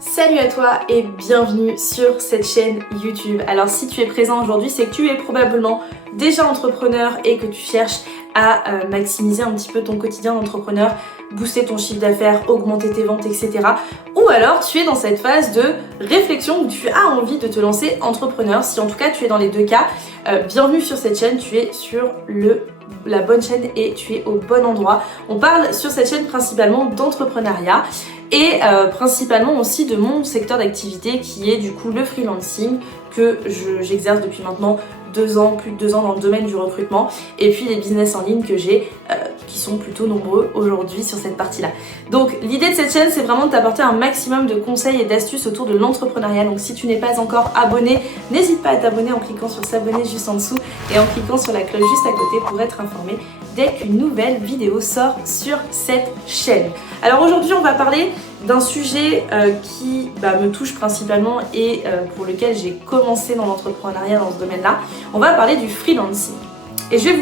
Salut à toi et bienvenue sur cette chaîne YouTube. Alors si tu es présent aujourd'hui, c'est que tu es probablement déjà entrepreneur et que tu cherches à maximiser un petit peu ton quotidien d'entrepreneur, booster ton chiffre d'affaires, augmenter tes ventes, etc. Ou alors tu es dans cette phase de réflexion où tu as envie de te lancer entrepreneur. Si en tout cas tu es dans les deux cas, bienvenue sur cette chaîne, tu es sur la bonne chaîne et tu es au bon endroit. On parle sur cette chaîne principalement d'entrepreneuriat et principalement aussi de mon secteur d'activité qui est du coup le freelancing que j'exerce depuis maintenant 2 ans, plus de 2 ans dans le domaine du recrutement, et puis les business en ligne que j'ai qui sont plutôt nombreux aujourd'hui sur cette partie-là. Donc l'idée de cette chaîne, c'est vraiment de t'apporter un maximum de conseils et d'astuces autour de l'entrepreneuriat. Donc si tu n'es pas encore abonné, n'hésite pas à t'abonner en cliquant sur s'abonner juste en dessous et en cliquant sur la cloche juste à côté pour être informé dès qu'une nouvelle vidéo sort sur cette chaîne. Alors aujourd'hui, on va parler d'un sujet qui me touche principalement et pour lequel j'ai commencé dans l'entrepreneuriat dans ce domaine-là. On va parler du freelancing. Et je vais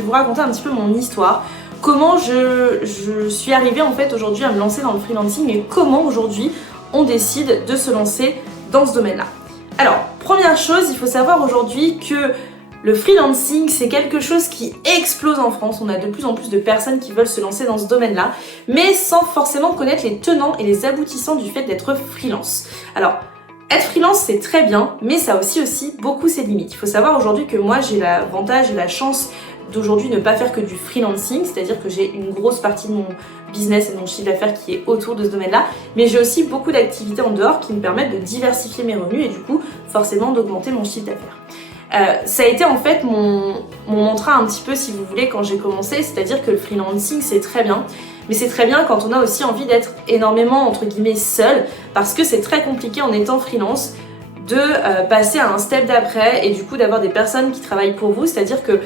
vous raconter un petit peu mon histoire, comment je suis arrivée en fait aujourd'hui à me lancer dans le freelancing et comment aujourd'hui on décide de se lancer dans ce domaine-là. Alors, première chose, il faut savoir aujourd'hui que le freelancing, c'est quelque chose qui explose en France. On a de plus en plus de personnes qui veulent se lancer dans ce domaine-là, mais sans forcément connaître les tenants et les aboutissants du fait d'être freelance. Alors, être freelance, c'est très bien, mais ça a aussi beaucoup ses limites. Il faut savoir aujourd'hui que moi, j'ai l'avantage et la chance d'aujourd'hui ne pas faire que du freelancing, c'est-à-dire que j'ai une grosse partie de mon business et de mon chiffre d'affaires qui est autour de ce domaine-là, mais j'ai aussi beaucoup d'activités en dehors qui me permettent de diversifier mes revenus et du coup, forcément, d'augmenter mon chiffre d'affaires. Ça a été en fait mon mantra un petit peu si vous voulez quand j'ai commencé, c'est-à-dire que le freelancing c'est très bien, mais c'est très bien quand on a aussi envie d'être énormément entre guillemets seul, parce que c'est très compliqué en étant freelance de passer à un step d'après et du coup d'avoir des personnes qui travaillent pour vous, c'est-à-dire que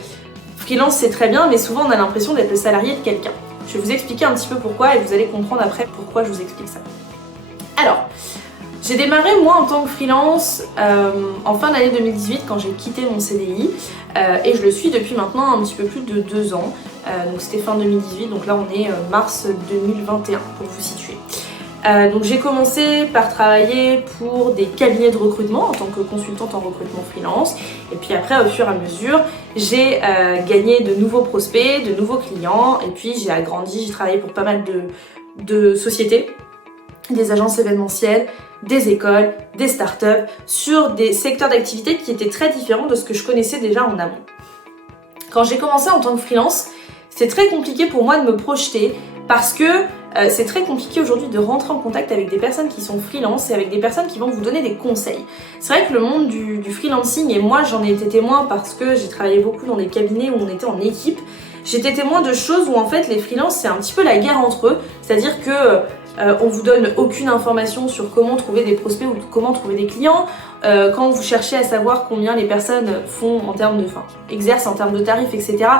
freelance c'est très bien mais souvent on a l'impression d'être le salarié de quelqu'un. Je vais vous expliquer un petit peu pourquoi et vous allez comprendre après pourquoi je vous explique ça. Alors, j'ai démarré moi en tant que freelance en fin d'année 2018 quand j'ai quitté mon CDI et je le suis depuis maintenant un petit peu plus de 2 ans. Donc c'était fin 2018, donc là on est mars 2021 pour vous situer. Donc j'ai commencé par travailler pour des cabinets de recrutement en tant que consultante en recrutement freelance et puis après au fur et à mesure j'ai gagné de nouveaux prospects, de nouveaux clients et puis j'ai agrandi, j'ai travaillé pour pas mal de sociétés, des agences événementielles, des écoles, des startups, sur des secteurs d'activité qui étaient très différents de ce que je connaissais déjà en amont. Quand j'ai commencé en tant que freelance, c'est très compliqué pour moi de me projeter parce que c'est très compliqué aujourd'hui de rentrer en contact avec des personnes qui sont freelance et avec des personnes qui vont vous donner des conseils. C'est vrai que le monde du freelancing, et moi j'en ai été témoin parce que j'ai travaillé beaucoup dans des cabinets où on était en équipe, j'étais témoin de choses où en fait les freelances c'est un petit peu la guerre entre eux, c'est-à-dire que on vous donne aucune information sur comment trouver des prospects ou comment trouver des clients. Quand vous cherchez à savoir combien les personnes font en termes de, exercent en termes de tarifs, etc.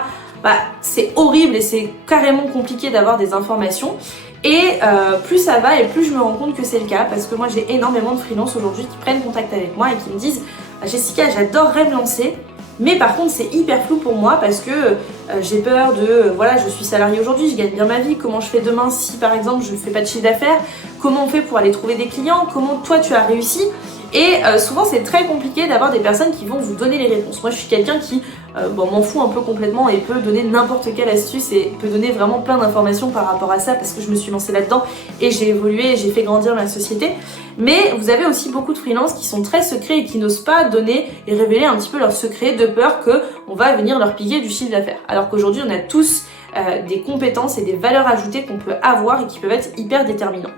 C'est horrible et c'est carrément compliqué d'avoir des informations. Et plus ça va et plus je me rends compte que c'est le cas parce que moi j'ai énormément de freelances aujourd'hui qui prennent contact avec moi et qui me disent Jessica, j'adorerais me lancer. Mais par contre c'est hyper flou pour moi parce que j'ai peur de, voilà, je suis salariée aujourd'hui, je gagne bien ma vie, comment je fais demain si par exemple je ne fais pas de chiffre d'affaires, comment on fait pour aller trouver des clients, comment toi tu as réussi. Et souvent c'est très compliqué d'avoir des personnes qui vont vous donner les réponses. Moi je suis quelqu'un qui m'en fout un peu complètement et peut donner n'importe quelle astuce et peut donner vraiment plein d'informations par rapport à ça parce que je me suis lancée là-dedans et j'ai évolué et j'ai fait grandir ma société. Mais vous avez aussi beaucoup de freelances qui sont très secrets et qui n'osent pas donner et révéler un petit peu leurs secrets de peur qu'on va venir leur piquer du chiffre d'affaires. Alors qu'aujourd'hui on a tous des compétences et des valeurs ajoutées qu'on peut avoir et qui peuvent être hyper déterminants.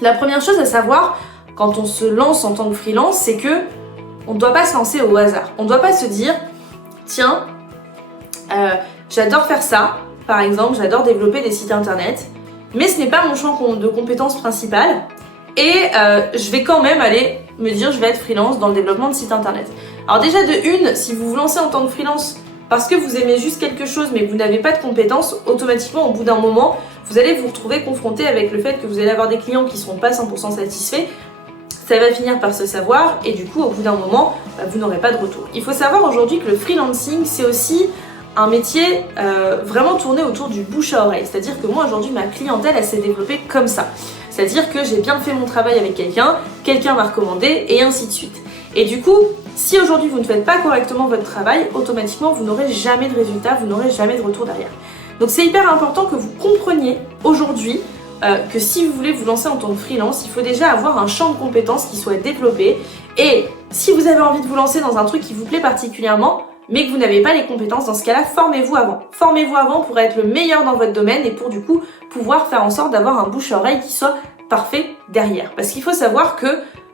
La première chose à savoir quand on se lance en tant que freelance, c'est que on ne doit pas se lancer au hasard. On ne doit pas se dire tiens, j'adore faire ça, par exemple, j'adore développer des sites internet, mais ce n'est pas mon champ de compétences principal et je vais quand même aller me dire je vais être freelance dans le développement de sites internet. Alors déjà de une, si vous vous lancez en tant que freelance parce que vous aimez juste quelque chose mais vous n'avez pas de compétences, automatiquement au bout d'un moment, vous allez vous retrouver confronté avec le fait que vous allez avoir des clients qui ne seront pas 100% satisfaits. Ça va finir par se savoir et du coup au bout d'un moment vous n'aurez pas de retour. Il faut savoir aujourd'hui que le freelancing c'est aussi un métier vraiment tourné autour du bouche à oreille, c'est à dire que moi aujourd'hui ma clientèle elle s'est développée comme ça. C'est-à-dire que j'ai bien fait mon travail avec quelqu'un, quelqu'un m'a recommandé et ainsi de suite. Et du coup, si aujourd'hui vous ne faites pas correctement votre travail, automatiquement vous n'aurez jamais de résultat, vous n'aurez jamais de retour derrière. Donc c'est hyper important que vous compreniez aujourd'hui que si vous voulez vous lancer en tant que freelance, il faut déjà avoir un champ de compétences qui soit développé. Et si vous avez envie de vous lancer dans un truc qui vous plaît particulièrement, mais que vous n'avez pas les compétences, dans ce cas-là, formez-vous avant. Formez-vous avant pour être le meilleur dans votre domaine et pour du coup pouvoir faire en sorte d'avoir un bouche-à-oreille qui soit parfait derrière. Parce qu'il faut savoir que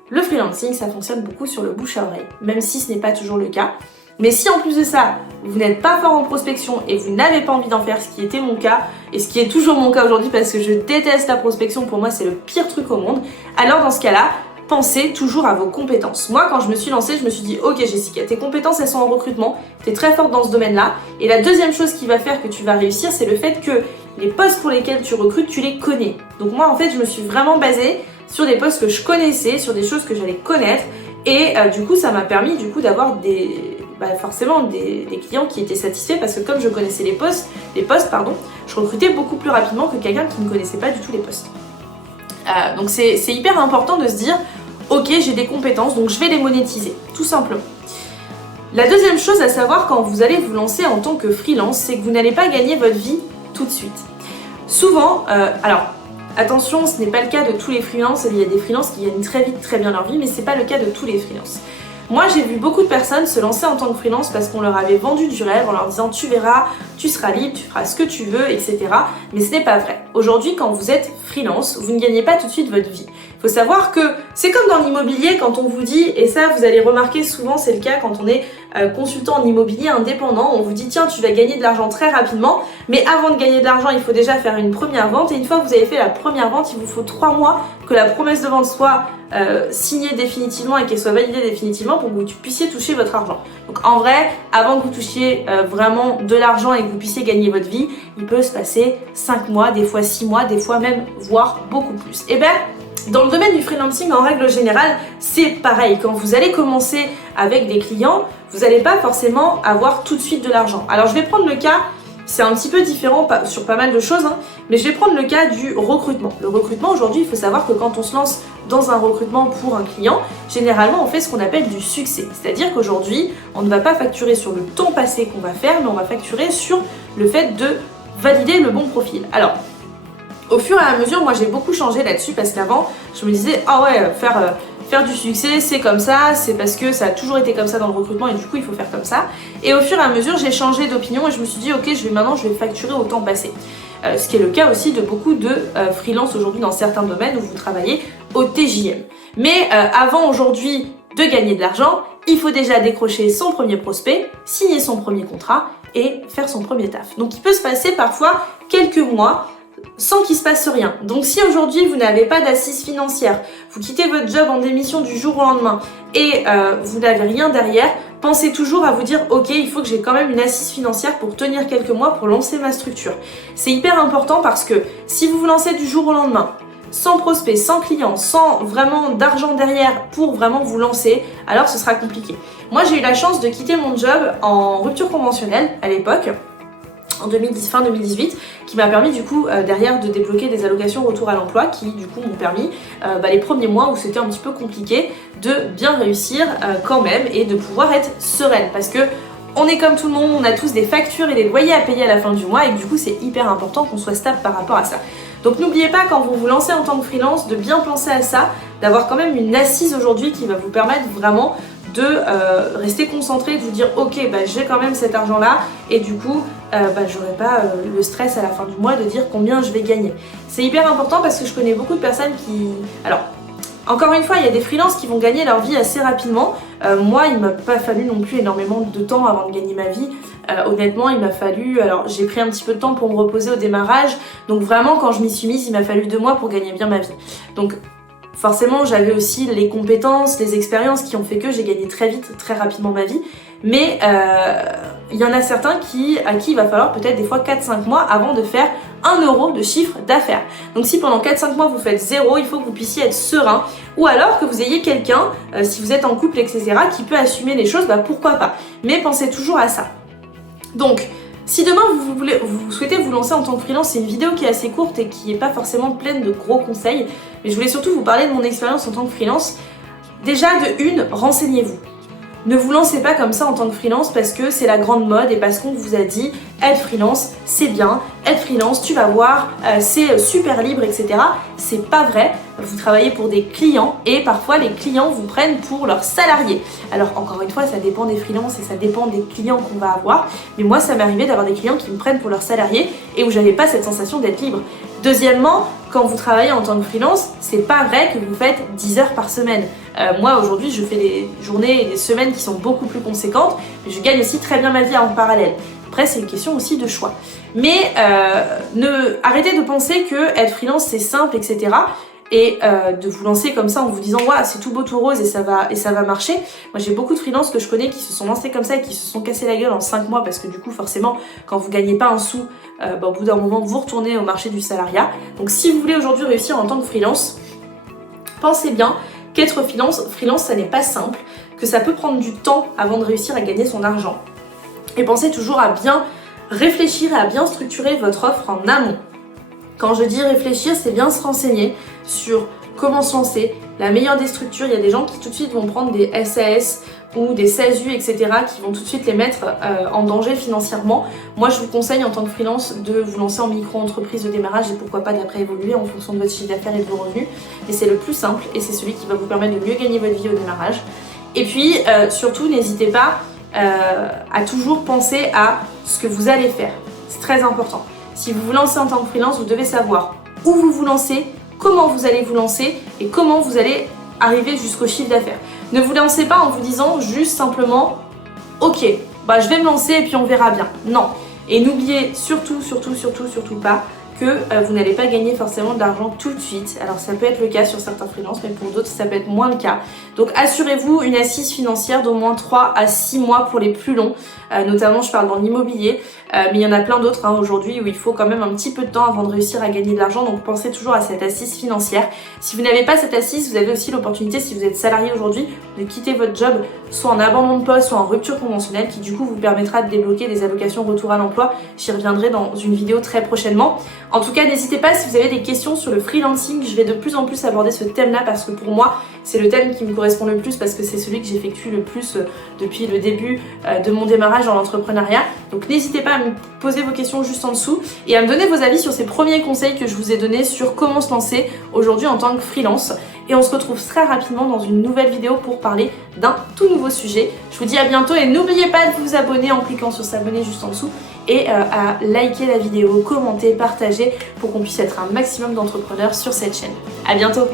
le freelancing, ça fonctionne beaucoup sur le bouche-à-oreille, même si ce n'est pas toujours le cas. Mais si en plus de ça, vous n'êtes pas fort en prospection et vous n'avez pas envie d'en faire, ce qui était mon cas, et ce qui est toujours mon cas aujourd'hui parce que je déteste la prospection, pour moi c'est le pire truc au monde, alors dans ce cas-là, pensez toujours à vos compétences. Moi, quand je me suis lancée, je me suis dit, ok Jessica, tes compétences elles sont en recrutement, tu es très forte dans ce domaine-là, et la deuxième chose qui va faire que tu vas réussir, c'est le fait que les postes pour lesquels tu recrutes, tu les connais. Donc moi en fait, je me suis vraiment basée sur des postes que je connaissais, sur des choses que j'allais connaître, et du coup ça m'a permis d'avoir forcément des clients qui étaient satisfaits parce que comme je connaissais les postes, je recrutais beaucoup plus rapidement que quelqu'un qui ne connaissait pas du tout les postes. Donc c'est hyper important de se dire, ok j'ai des compétences donc je vais les monétiser, tout simplement. La deuxième chose à savoir quand vous allez vous lancer en tant que freelance, c'est que vous n'allez pas gagner votre vie tout de suite. Souvent, alors attention, ce n'est pas le cas de tous les freelances, il y a des freelances qui gagnent très vite, très bien leur vie, mais c'est pas le cas de tous les freelances. Moi, j'ai vu beaucoup de personnes se lancer en tant que freelance parce qu'on leur avait vendu du rêve en leur disant tu verras, tu seras libre, tu feras ce que tu veux, etc. Mais ce n'est pas vrai. Aujourd'hui, quand vous êtes freelance, vous ne gagnez pas tout de suite votre vie. Il faut savoir que c'est comme dans l'immobilier quand on vous dit, et ça vous allez remarquer souvent, c'est le cas quand on est consultant en immobilier indépendant, on vous dit tiens tu vas gagner de l'argent très rapidement, mais avant de gagner de l'argent il faut déjà faire une première vente, et une fois que vous avez fait la première vente, il vous faut 3 mois que la promesse de vente soit signée définitivement et qu'elle soit validée définitivement pour que vous puissiez toucher votre argent. Donc en vrai, avant que vous touchiez vraiment de l'argent et que vous puissiez gagner votre vie, il peut se passer 5 mois, des fois 6 mois, des fois même voire beaucoup plus. Et ben dans le domaine du freelancing, en règle générale, c'est pareil. Quand vous allez commencer avec des clients, vous n'allez pas forcément avoir tout de suite de l'argent. Alors je vais prendre le cas, c'est un petit peu différent sur pas mal de choses, mais je vais prendre le cas du recrutement. Le recrutement, aujourd'hui, il faut savoir que quand on se lance dans un recrutement pour un client, généralement on fait ce qu'on appelle du succès. C'est-à-dire qu'aujourd'hui, on ne va pas facturer sur le temps passé qu'on va faire, mais on va facturer sur le fait de valider le bon profil. Alors, au fur et à mesure, moi j'ai beaucoup changé là-dessus parce qu'avant, je me disais, ah ouais, faire du succès, c'est comme ça, c'est parce que ça a toujours été comme ça dans le recrutement et du coup il faut faire comme ça. Et au fur et à mesure, j'ai changé d'opinion et je me suis dit, ok, maintenant je vais facturer au temps passé. Ce qui est le cas aussi de beaucoup de freelance aujourd'hui dans certains domaines où vous travaillez au TJM. Mais avant aujourd'hui de gagner de l'argent, il faut déjà décrocher son premier prospect, signer son premier contrat et faire son premier taf. Donc il peut se passer parfois quelques mois sans qu'il se passe rien. Donc si aujourd'hui vous n'avez pas d'assise financière, vous quittez votre job en démission du jour au lendemain et vous n'avez rien derrière, pensez toujours à vous dire ok, il faut que j'ai quand même une assise financière pour tenir quelques mois pour lancer ma structure. C'est hyper important parce que si vous vous lancez du jour au lendemain, sans prospect, sans client, sans vraiment d'argent derrière pour vraiment vous lancer, alors ce sera compliqué. Moi j'ai eu la chance de quitter mon job en rupture conventionnelle à l'époque, en fin 2018, qui m'a permis du coup derrière de débloquer des allocations retour à l'emploi qui du coup m'ont permis les premiers mois où c'était un petit peu compliqué de bien réussir quand même et de pouvoir être sereine parce que on est comme tout le monde, on a tous des factures et des loyers à payer à la fin du mois et du coup c'est hyper important qu'on soit stable par rapport à ça. Donc n'oubliez pas quand vous vous lancez en tant que freelance de bien penser à ça, d'avoir quand même une assise aujourd'hui qui va vous permettre vraiment de rester concentré, de vous dire ok j'ai quand même cet argent là et du coup j'aurai pas le stress à la fin du mois de dire combien je vais gagner. C'est hyper important parce que je connais beaucoup de personnes qui... Alors encore une fois il y a des freelances qui vont gagner leur vie assez rapidement. Moi il m'a pas fallu non plus énormément de temps avant de gagner ma vie. Honnêtement il m'a fallu, alors j'ai pris un petit peu de temps pour me reposer au démarrage, donc vraiment quand je m'y suis mise il m'a fallu 2 mois pour gagner bien ma vie. Donc forcément, j'avais aussi les compétences, les expériences qui ont fait que j'ai gagné très vite, très rapidement ma vie. Mais il y en a certains à qui il va falloir peut-être des fois 4-5 mois avant de faire 1 euro de chiffre d'affaires. Donc si pendant 4-5 mois vous faites 0, il faut que vous puissiez être serein. Ou alors que vous ayez quelqu'un, si vous êtes en couple, etc., qui peut assumer les choses, pourquoi pas. Mais pensez toujours à ça. Donc, Si demain vous souhaitez vous lancer en tant que freelance, c'est une vidéo qui est assez courte et qui n'est pas forcément pleine de gros conseils, mais je voulais surtout vous parler de mon expérience en tant que freelance. Déjà de une, renseignez-vous. Ne vous lancez pas comme ça en tant que freelance parce que c'est la grande mode et parce qu'on vous a dit être freelance c'est bien, être freelance tu vas voir, c'est super libre, etc. C'est pas vrai, vous travaillez pour des clients et parfois les clients vous prennent pour leurs salariés. Alors encore une fois ça dépend des freelances et ça dépend des clients qu'on va avoir, mais moi ça m'est arrivé d'avoir des clients qui me prennent pour leurs salariés et où j'avais pas cette sensation d'être libre. Deuxièmement, quand vous travaillez en tant que freelance, c'est pas vrai que vous faites 10 heures par semaine. Moi aujourd'hui je fais des journées et des semaines qui sont beaucoup plus conséquentes, mais je gagne aussi très bien ma vie en parallèle. Après c'est une question aussi de choix. Mais arrêtez de penser que être freelance c'est simple, etc. Et de vous lancer comme ça en vous disant ouais, c'est tout beau tout rose et ça va marcher. Moi j'ai beaucoup de freelances que je connais qui se sont lancés comme ça et qui se sont cassés la gueule en 5 mois parce que du coup forcément quand vous gagnez pas un sou, au bout d'un moment vous retournez au marché du salariat. Donc si vous voulez aujourd'hui réussir en tant que freelance, pensez bien qu'être freelance ça n'est pas simple, que ça peut prendre du temps avant de réussir à gagner son argent. Et pensez toujours à bien réfléchir et à bien structurer votre offre en amont. Quand je dis réfléchir, c'est bien se renseigner sur comment se lancer, la meilleure des structures. Il y a des gens qui tout de suite vont prendre des SAS ou des SASU, etc. qui vont tout de suite les mettre en danger financièrement. Moi, je vous conseille en tant que freelance de vous lancer en micro-entreprise de démarrage et pourquoi pas d'après évoluer en fonction de votre chiffre d'affaires et de vos revenus. Et c'est le plus simple et c'est celui qui va vous permettre de mieux gagner votre vie au démarrage. Et puis, surtout, n'hésitez pas à toujours penser à ce que vous allez faire. C'est très important. Si vous vous lancez en tant que freelance, vous devez savoir où vous vous lancez, comment vous allez vous lancer et comment vous allez arriver jusqu'au chiffre d'affaires. Ne vous lancez pas en vous disant juste simplement ok, je vais me lancer et puis on verra bien. Non. Et n'oubliez surtout pas que vous n'allez pas gagner forcément de l'argent tout de suite. Alors ça peut être le cas sur certains freelances, mais pour d'autres ça peut être moins le cas. Donc assurez-vous une assise financière d'au moins 3 à 6 mois pour les plus longs. Notamment je parle dans l'immobilier, mais il y en a plein d'autres aujourd'hui où il faut quand même un petit peu de temps avant de réussir à gagner de l'argent. Donc pensez toujours à cette assise financière. Si vous n'avez pas cette assise, vous avez aussi l'opportunité, si vous êtes salarié aujourd'hui, de quitter votre job soit en abandon de poste, soit en rupture conventionnelle, qui du coup vous permettra de débloquer des allocations retour à l'emploi. J'y reviendrai dans une vidéo très prochainement. En tout cas, n'hésitez pas si vous avez des questions sur le freelancing, je vais de plus en plus aborder ce thème-là parce que pour moi, c'est le thème qui me correspond le plus parce que c'est celui que j'effectue le plus depuis le début de mon démarrage dans l'entrepreneuriat. Donc n'hésitez pas à me poser vos questions juste en dessous et à me donner vos avis sur ces premiers conseils que je vous ai donnés sur comment se lancer aujourd'hui en tant que freelance. Et on se retrouve très rapidement dans une nouvelle vidéo pour parler d'un tout nouveau sujet. Je vous dis à bientôt et n'oubliez pas de vous abonner en cliquant sur s'abonner juste en dessous et à liker la vidéo, commenter, partager pour qu'on puisse être un maximum d'entrepreneurs sur cette chaîne. À bientôt!